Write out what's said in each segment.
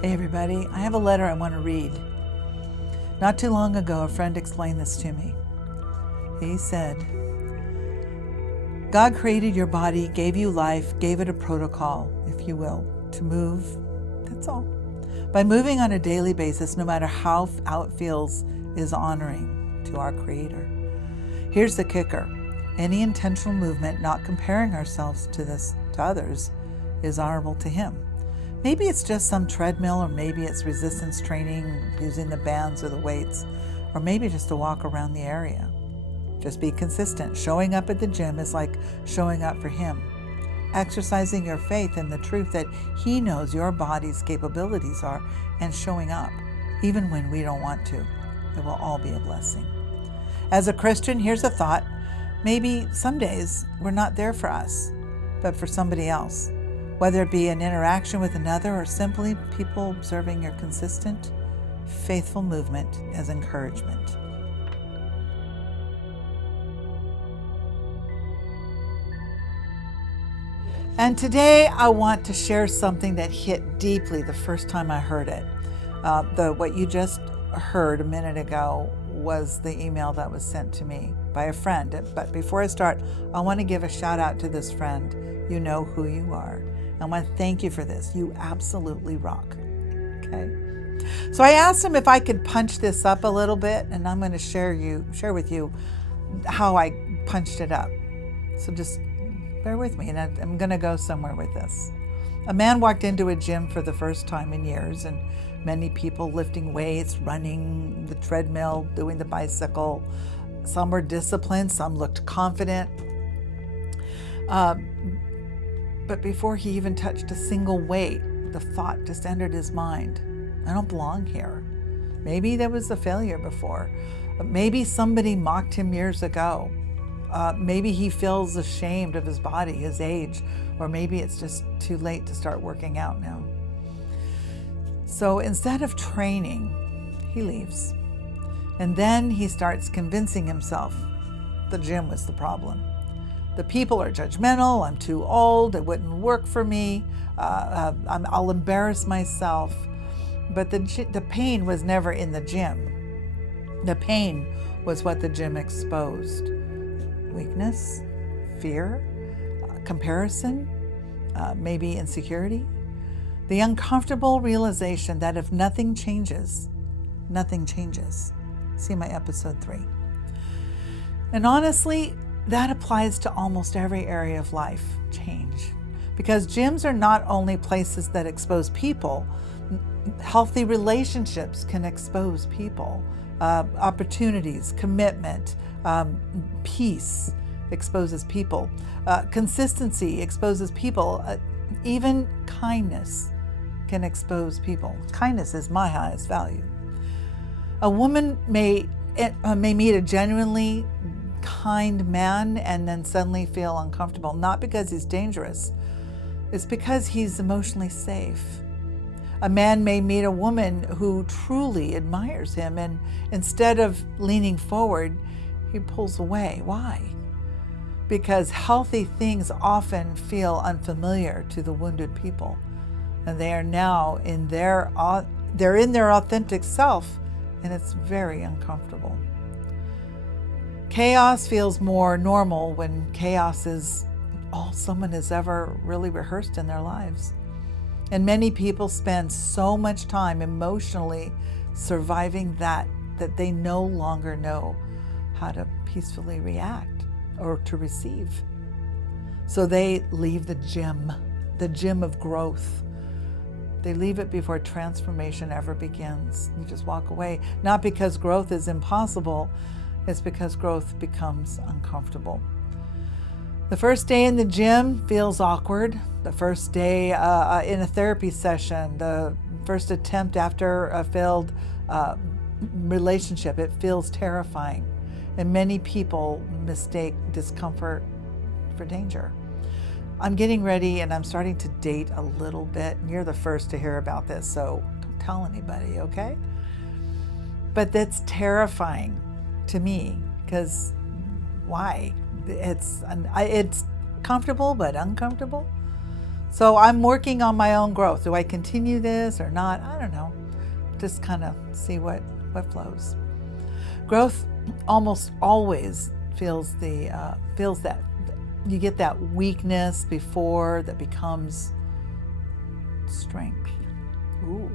Hey everybody, I have a letter I want to read. Not too long ago, a friend explained this to me. He said, God created your body, gave you life, gave it a protocol, if you will, to move. That's all. By moving on a daily basis, no matter how it feels, is honoring to our Creator. Here's the kicker. Any intentional movement, not comparing ourselves to others, is honorable to Him. Maybe it's just some treadmill, or maybe it's resistance training using the bands or the weights, or maybe just a walk around the area. Just be consistent. Showing up at the gym is like showing up for Him. Exercising your faith in the truth that He knows your body's capabilities are, and showing up, even when we don't want to. It will all be a blessing. As a Christian, here's a thought. Maybe some days we're not there for us, but for somebody else. Whether it be an interaction with another or simply people observing your consistent, faithful movement as encouragement. And today I want to share something that hit deeply the first time I heard it. What you just heard a minute ago was the email that was sent to me by a friend. But before I start, I want to give a shout out to this friend. You know who you are. I want to thank you for this. You absolutely rock. Okay. So I asked him if I could punch this up a little bit, and I'm going to share with you how I punched it up. So just bear with me, and I'm going to go somewhere with this. A man walked into a gym for the first time in years, and many people lifting weights, running the treadmill, doing the bicycle. Some were disciplined, some looked confident. But before he even touched a single weight, the thought just entered his mind. I don't belong here. Maybe there was a failure before. Maybe somebody mocked him years ago. Maybe he feels ashamed of his body, his age, or maybe it's just too late to start working out now. So instead of training, he leaves. And then he starts convincing himself the gym was the problem. The people are judgmental, I'm too old, it wouldn't work for me, I'll embarrass myself. But the pain was never in the gym. The pain was what the gym exposed. Weakness, fear, comparison, maybe insecurity. The uncomfortable realization that if nothing changes, nothing changes. See my episode 3. And honestly, that applies to almost every area of life, change. Because gyms are not only places that expose people, healthy relationships can expose people. Opportunities, commitment, peace exposes people. Consistency exposes people. Even kindness can expose people. Kindness is my highest value. A woman may meet a genuinely kind man and then suddenly feel uncomfortable, not because he's dangerous, it's because he's emotionally safe. A man may meet a woman who truly admires him, and instead of leaning forward, he pulls away. Why? Because healthy things often feel unfamiliar to the wounded people, and they are now they're in their authentic self, and it's very uncomfortable. Chaos feels more normal when chaos is all someone has ever really rehearsed in their lives. And many people spend so much time emotionally surviving that they no longer know how to peacefully react or to receive. So they leave the gym of growth. They leave it before transformation ever begins. You just walk away, not because growth is impossible, it's because growth becomes uncomfortable. The first day in the gym feels awkward. The first day in a therapy session, the first attempt after a failed relationship, it feels terrifying. And many people mistake discomfort for danger. I'm getting ready and I'm starting to date a little bit. And you're the first to hear about this, so don't tell anybody, okay? But that's terrifying to me, because why? It's comfortable but uncomfortable. So I'm working on my own growth. Do I continue this or not? I don't know. Just kind of see what flows. Growth almost always feels that you get that weakness before that becomes strength. Ooh.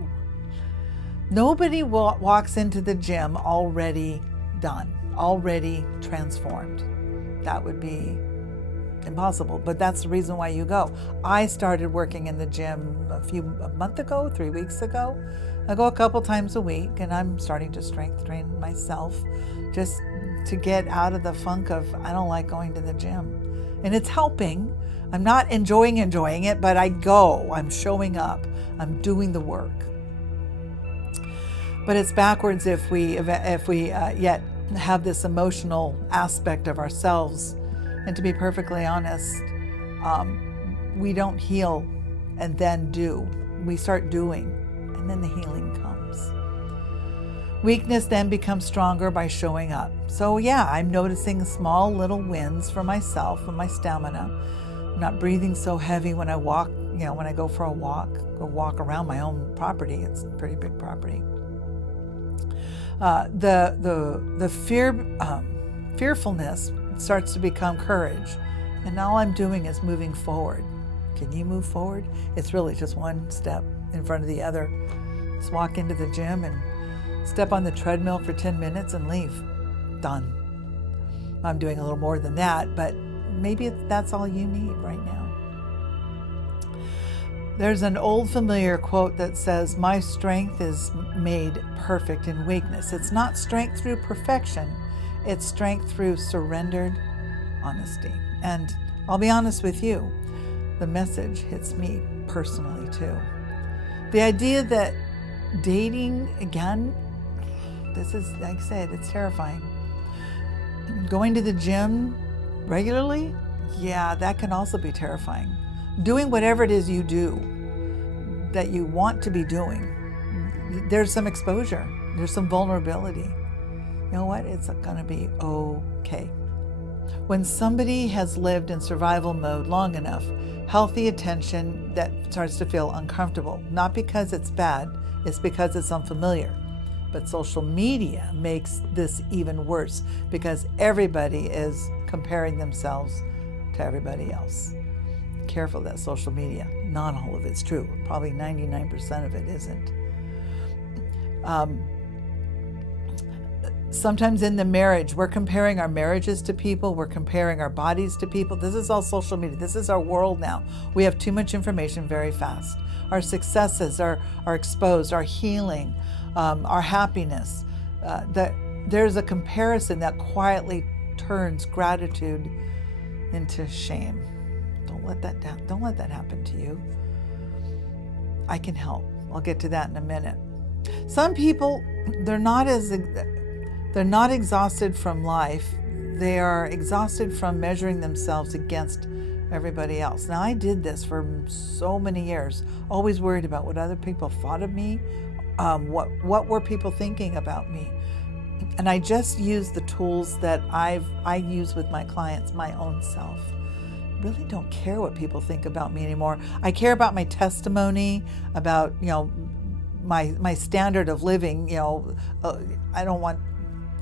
Nobody walks into the gym already done, already transformed. That would be impossible, but that's the reason why you go. I started working in the gym a month ago, 3 weeks ago. I go a couple times a week, and I'm starting to strength train myself just to get out of the funk of I don't like going to the gym. And it's helping. I'm not enjoying it, but I go. I'm showing up. I'm doing the work. But it's backwards if we yet have this emotional aspect of ourselves. And to be perfectly honest, we don't heal and then do. We start doing, and then the healing comes. Weakness then becomes stronger by showing up. So yeah, I'm noticing small little wins for myself and my stamina. I'm not breathing so heavy when I walk, when I go for a walk or walk around my own property. It's a pretty big property. The fearfulness starts to become courage. And all I'm doing is moving forward. Can you move forward? It's really just one step in front of the other. Just walk into the gym and step on the treadmill for 10 minutes and leave. Done. I'm doing a little more than that, but maybe that's all you need right now. There's an old familiar quote that says, "My strength is made perfect in weakness." It's not strength through perfection. It's strength through surrendered honesty. And I'll be honest with you, the message hits me personally too. The idea that dating again, this is, like I said, it's terrifying. Going to the gym regularly, yeah, that can also be terrifying. Doing whatever it is you do that you want to be doing, there's some exposure, there's some vulnerability. You know what? It's going to be okay. When somebody has lived in survival mode long enough, healthy attention that starts to feel uncomfortable, not because it's bad, it's because it's unfamiliar. But social media makes this even worse because everybody is comparing themselves to everybody else. Careful that social media, not all of it's true. Probably 99% of it isn't. Sometimes in the marriage, we're comparing our marriages to people. We're comparing our bodies to people. This is all social media. This is our world now. We have too much information very fast. Our successes are exposed, our healing, our happiness. There's a comparison that quietly turns gratitude into shame. Don't let that down. Don't let that happen to you. I can help. I'll get to that in a minute. Some people, they're not exhausted from life. They are exhausted from measuring themselves against everybody else. Now, I did this for so many years, always worried about what other people thought of me, what were people thinking about me. And I just use the tools that I use with my clients, my own self. Really don't care what people think about me anymore. I care about my testimony, about my standard of living. I don't want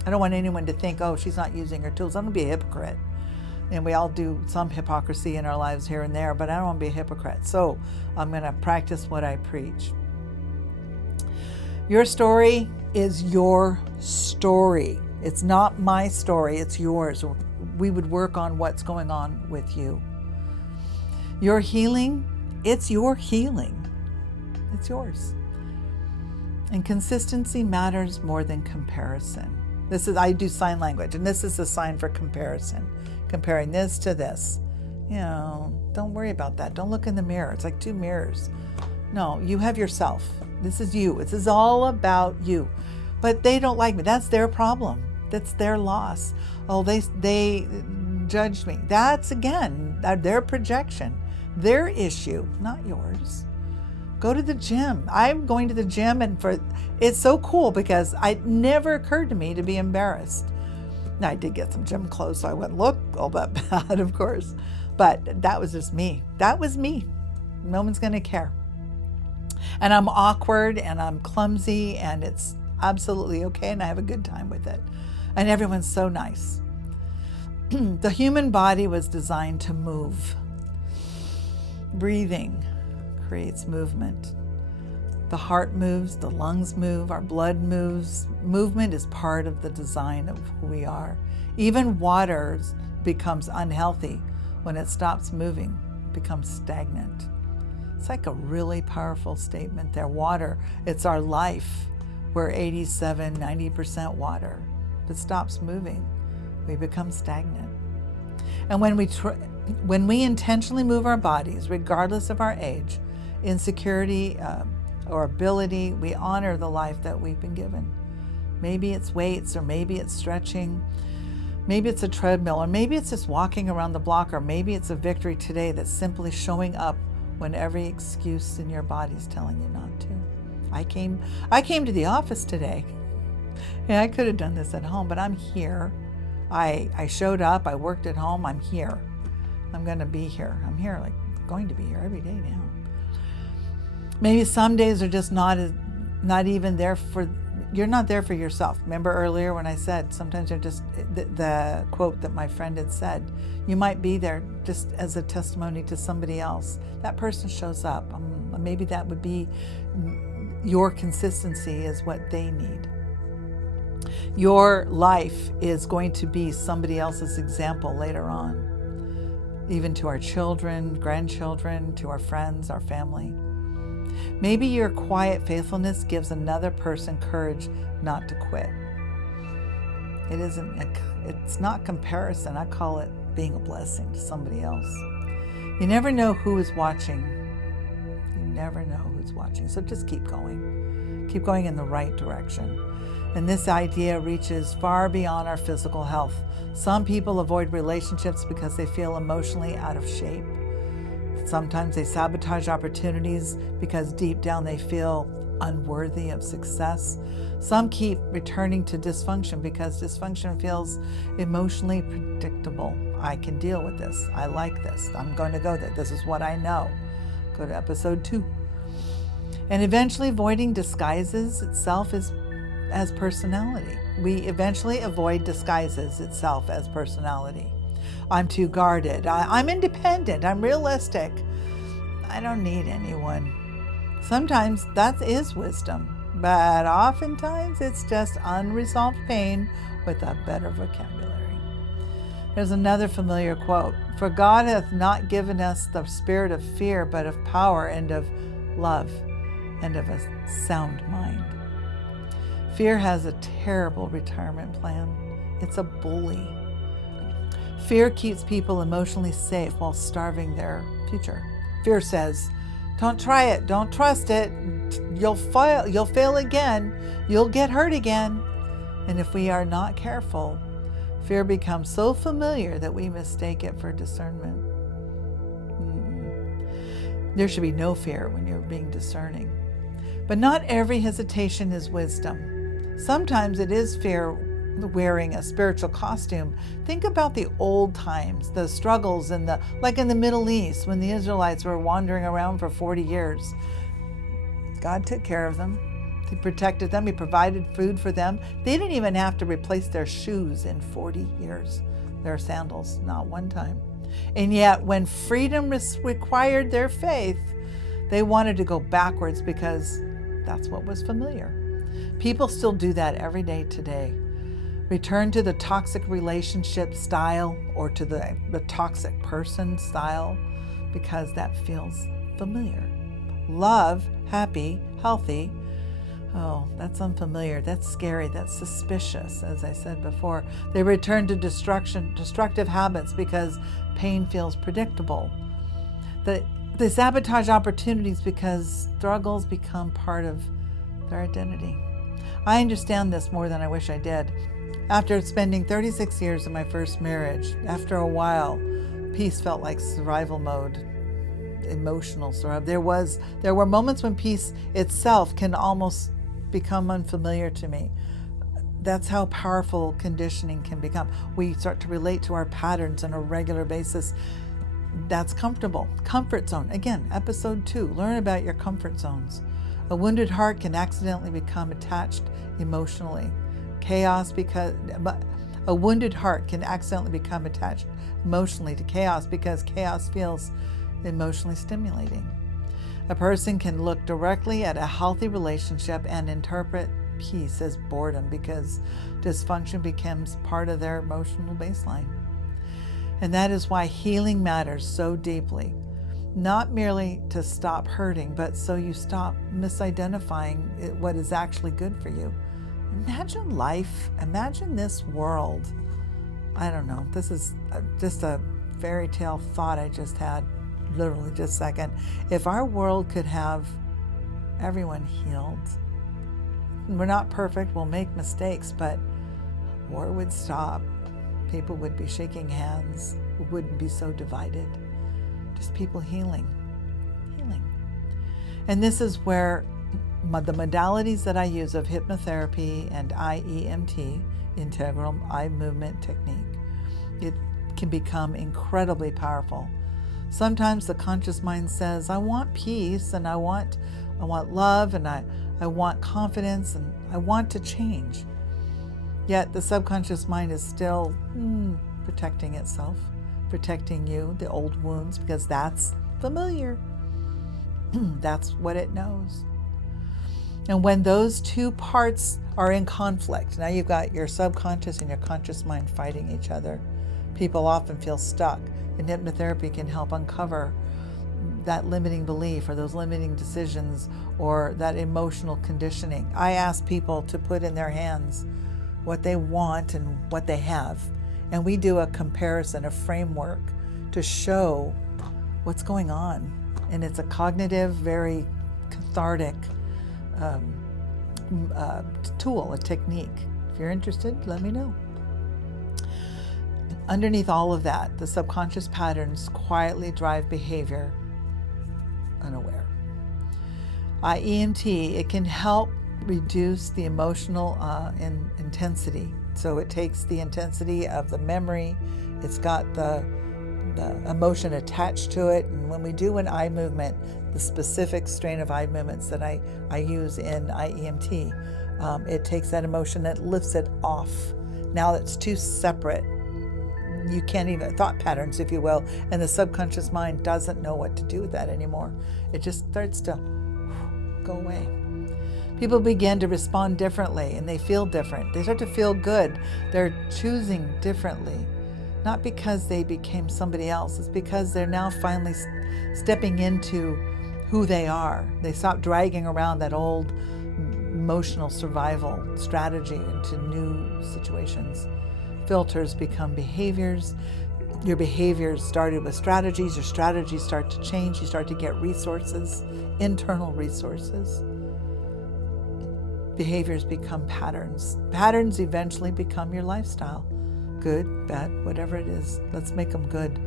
anyone to think, oh, she's not using her tools. I'm gonna be a hypocrite. And we all do some hypocrisy in our lives here and there, but I don't want to be a hypocrite. So I'm gonna practice what I preach. Your story is your story. It's not my story, it's yours. We would work on what's going on with you. Your healing, it's your healing. It's yours. And consistency matters more than comparison. I do sign language, and this is a sign for comparison. Comparing this to this. Don't worry about that. Don't look in the mirror. It's like two mirrors. No, you have yourself. This is you. This is all about you. But they don't like me. That's their problem. That's their loss. Oh, they judged me. That's, again, their projection, their issue, not yours. Go to the gym. I'm going to the gym, and it's so cool because it never occurred to me to be embarrassed. Now, I did get some gym clothes, so I wouldn't look all that bad, of course. But that was just me. That was me. No one's going to care. And I'm awkward and I'm clumsy, and it's absolutely okay, and I have a good time with it. And everyone's so nice. The human body was designed to move. Breathing creates movement. The heart moves, the lungs move, our blood moves. Movement is part of the design of who we are. Even water becomes unhealthy when it stops moving, becomes stagnant. It's like a really powerful statement there. Water, it's our life. We're 87, 90% water. If it stops moving, we become stagnant. And when we intentionally move our bodies, regardless of our age, insecurity, or ability, we honor the life that we've been given. Maybe it's weights, or maybe it's stretching, maybe it's a treadmill, or maybe it's just walking around the block, or maybe it's a victory today that's simply showing up when every excuse in your body's telling you not to. I came to the office today. Yeah, I could have done this at home, but I'm here. I showed up, I worked at home, I'm here. I'm gonna be here. I'm here, like going to be here every day now. Maybe some days are just not even there for, you're not there for yourself. Remember earlier when I said sometimes you're just, the quote that my friend had said, you might be there just as a testimony to somebody else. That person shows up. Maybe that would be your consistency is what they need. Your life is going to be somebody else's example later on, even to our children, grandchildren, to our friends, our family. Maybe your quiet faithfulness gives another person courage not to quit. It's not comparison. I call it being a blessing to somebody else. You never know who is watching. You never know who's watching. So just keep going. Keep going in the right direction. And this idea reaches far beyond our physical health. Some people avoid relationships because they feel emotionally out of shape. Sometimes they sabotage opportunities because deep down they feel unworthy of success. Some keep returning to dysfunction because dysfunction feels emotionally predictable. I can deal with this. I like this. I'm going to go there. This is what I know. Go to episode 2. And eventually avoiding disguises itself as personality. We eventually avoid disguises itself as personality. I'm too guarded. I'm independent. I'm realistic. I don't need anyone. Sometimes that is wisdom, but oftentimes it's just unresolved pain with a better vocabulary. There's another familiar quote. For God hath not given us the spirit of fear, but of power and of love and of a sound mind. Fear has a terrible retirement plan. It's a bully. Fear keeps people emotionally safe while starving their future. Fear says, don't try it, don't trust it, you'll fail again, you'll get hurt again. And if we are not careful, fear becomes so familiar that we mistake it for discernment. There should be no fear when you're being discerning. But not every hesitation is wisdom. Sometimes it is fear wearing a spiritual costume. Think about the old times, the struggles like in the Middle East when the Israelites were wandering around for 40 years. God took care of them. He protected them. He provided food for them. They didn't even have to replace their shoes in 40 years, their sandals, not one time. And yet when freedom required their faith, they wanted to go backwards because that's what was familiar. People still do that every day today. Return to the toxic relationship style or to the toxic person style because that feels familiar. Love, happy, healthy, oh, that's unfamiliar, that's scary, that's suspicious, as I said before. They return to destructive habits because pain feels predictable. They sabotage opportunities because struggles become part of their identity. I understand this more than I wish I did. After spending 36 years in my first marriage, after a while, peace felt like survival mode, emotional survival. There were moments when peace itself can almost become unfamiliar to me. That's how powerful conditioning can become. We start to relate to our patterns on a regular basis. That's comfortable. Comfort zone. Again, episode 2, learn about your comfort zones. A wounded heart can accidentally become attached emotionally. A wounded heart can accidentally become attached emotionally to chaos because chaos feels emotionally stimulating. A person can look directly at a healthy relationship and interpret peace as boredom because dysfunction becomes part of their emotional baseline. And that is why healing matters so deeply. Not merely to stop hurting, but so you stop misidentifying what is actually good for you. Imagine life, imagine this world. I don't know, this is just a fairy tale thought I just had, literally just a second. If our world could have everyone healed, we're not perfect, we'll make mistakes, but war would stop. People would be shaking hands, we wouldn't be so divided. Just people healing. And this is where the modalities that I use of hypnotherapy and IEMT, integral eye movement technique, it can become incredibly powerful. Sometimes the conscious mind says, I want peace and I want love and I want confidence and I want to change. Yet the subconscious mind is still protecting itself, protecting you, the old wounds, because that's familiar. That's what it knows. And when those two parts are in conflict, now you've got your subconscious and your conscious mind fighting each other. People often feel stuck, and hypnotherapy can help uncover that limiting belief or those limiting decisions or that emotional conditioning. I ask people to put in their hands what they want and what they have. And we do a comparison, a framework to show what's going on. And it's a cognitive, very cathartic tool, a technique. If you're interested, let me know. Underneath all of that, the subconscious patterns quietly drive behavior unaware. IEMT, it can help reduce the emotional intensity. So it takes the intensity of the memory, it's got the emotion attached to it. And when we do an eye movement, the specific strain of eye movements that I use in IEMT, it takes that emotion and lifts it off. Now it's two separate, you can't even, thought patterns, if you will, and the subconscious mind doesn't know what to do with that anymore. It just starts to go away. People begin to respond differently and they feel different. They start to feel good. They're choosing differently. Not because they became somebody else, it's because they're now finally stepping into who they are. They stop dragging around that old emotional survival strategy into new situations. Filters become behaviors. Your behaviors started with strategies. Your strategies start to change. You start to get resources, internal resources. Behaviors become patterns. Patterns eventually become your lifestyle. Good, bad, whatever it is. Let's make them good.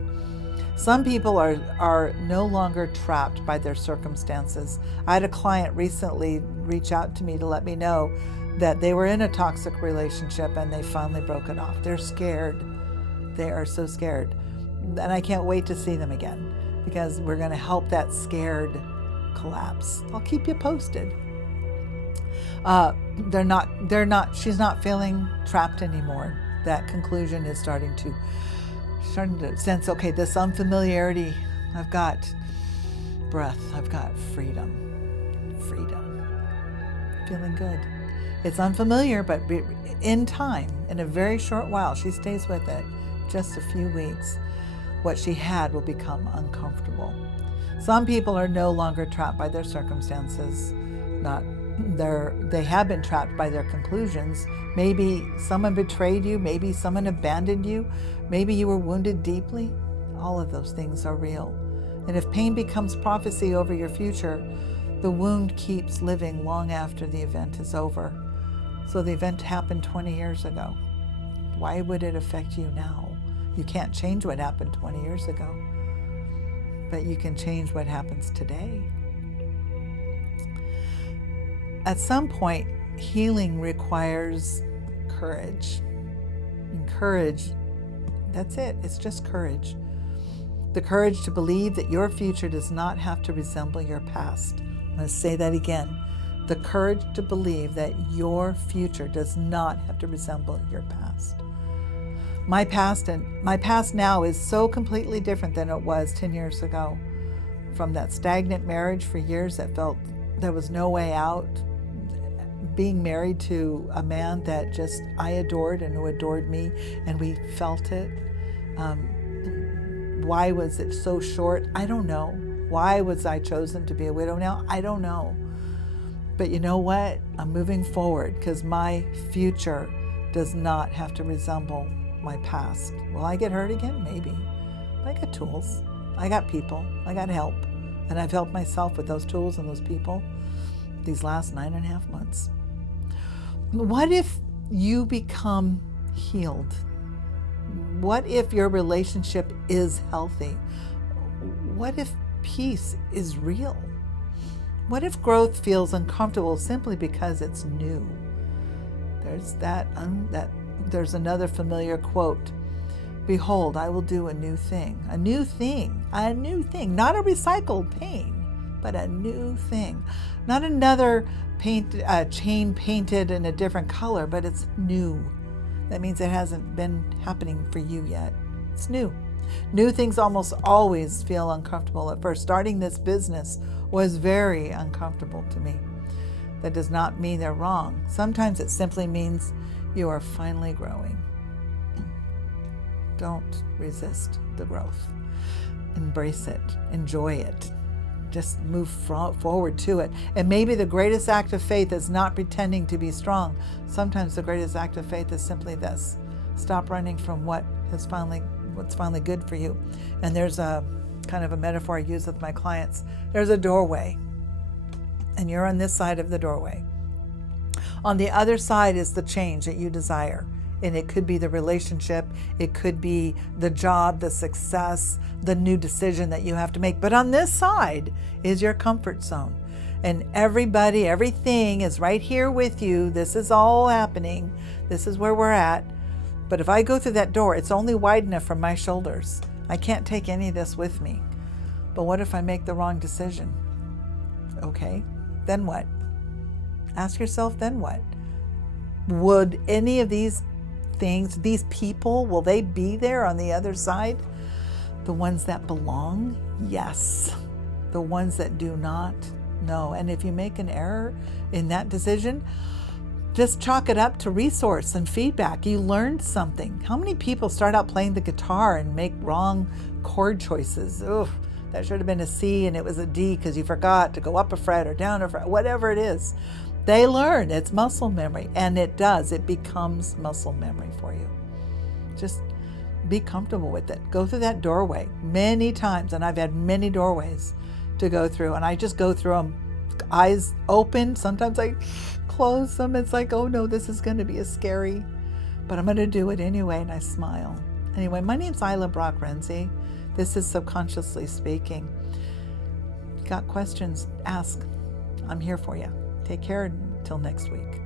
Some people are no longer trapped by their circumstances. I had a client recently reach out to me to let me know that they were in a toxic relationship and they finally broke it off. They're scared. They are so scared. And I can't wait to see them again because we're going to help that scared collapse. I'll keep you posted. She's not feeling trapped anymore. That conclusion is starting to sense, okay, this unfamiliarity, I've got breath, I've got freedom. Feeling good. It's unfamiliar, but in time, in a very short while, she stays with it, just a few weeks, what she had will become uncomfortable. Some people are no longer trapped by their circumstances, they have been trapped by their conclusions. Maybe someone betrayed you, maybe someone abandoned you, maybe you were wounded deeply. All of those things are real. And if pain becomes prophecy over your future, the wound keeps living long after the event is over. So the event happened 20 years ago. Why would it affect you now? You can't change what happened 20 years ago, but you can change what happens today. At some point, healing requires courage. And courage, that's it. It's just courage. The courage to believe that your future does not have to resemble your past. I'm going to say that again. The courage to believe that your future does not have to resemble your past. My past now is so completely different than it was 10 years ago. From that stagnant marriage for years that felt there was no way out, being married to a man that just I adored and who adored me, and we felt it. Why was it so short? I don't know. Why was I chosen to be a widow now? I don't know. But you know what? I'm moving forward because my future does not have to resemble my past. Will I get hurt again? Maybe. But I got tools. I got people. I got help. And I've helped myself with those tools and those people these last 9.5 months. What if you become healed? What if your relationship is healthy? What if peace is real? What if growth feels uncomfortable simply because it's new? There's another familiar quote. Behold, I will do a new thing, a new thing, a new thing, not a recycled pain, but a new thing. Not another chain painted in a different color, but it's new. That means it hasn't been happening for you yet. It's new. New things almost always feel uncomfortable at first. Starting this business was very uncomfortable to me. That does not mean they're wrong. Sometimes it simply means you are finally growing. Don't resist the growth. Embrace it. Enjoy it. Just move forward to it. And maybe the greatest act of faith is not pretending to be strong. Sometimes the greatest act of faith is simply this. Stop running from what's finally good for you. And there's a kind of a metaphor I use with my clients. There's a doorway, and you're on this side of the doorway. On the other side is the change that you desire. And it could be the relationship, it could be the job, the success, the new decision that you have to make. But on this side is your comfort zone. And everybody, everything is right here with you. This is all happening. This is where we're at. But if I go through that door, it's only wide enough for my shoulders. I can't take any of this with me. But what if I make the wrong decision? Okay, then what? Ask yourself, then what? Would any of these things, these people, will they be there on the other side? The ones that belong? Yes. The ones that do not? No. And if you make an error in that decision, just chalk it up to resource and feedback. You learned something. How many people start out playing the guitar and make wrong chord choices? Ugh, that should have been a C and it was a D because you forgot to go up a fret or down a fret, whatever it is. They learn. It's muscle memory, and it becomes muscle memory for you. Just be comfortable with it. Go through that doorway many times, and I've had many doorways to go through, and I just go through them eyes open. Sometimes I close them. It's like, oh no, this is going to be scary, but I'm going to do it anyway, and I smile. Anyway, my name's Ilah Brock-Renzi. This is Subconsciously Speaking. Got questions? Ask. I'm here for you. Take care until next week.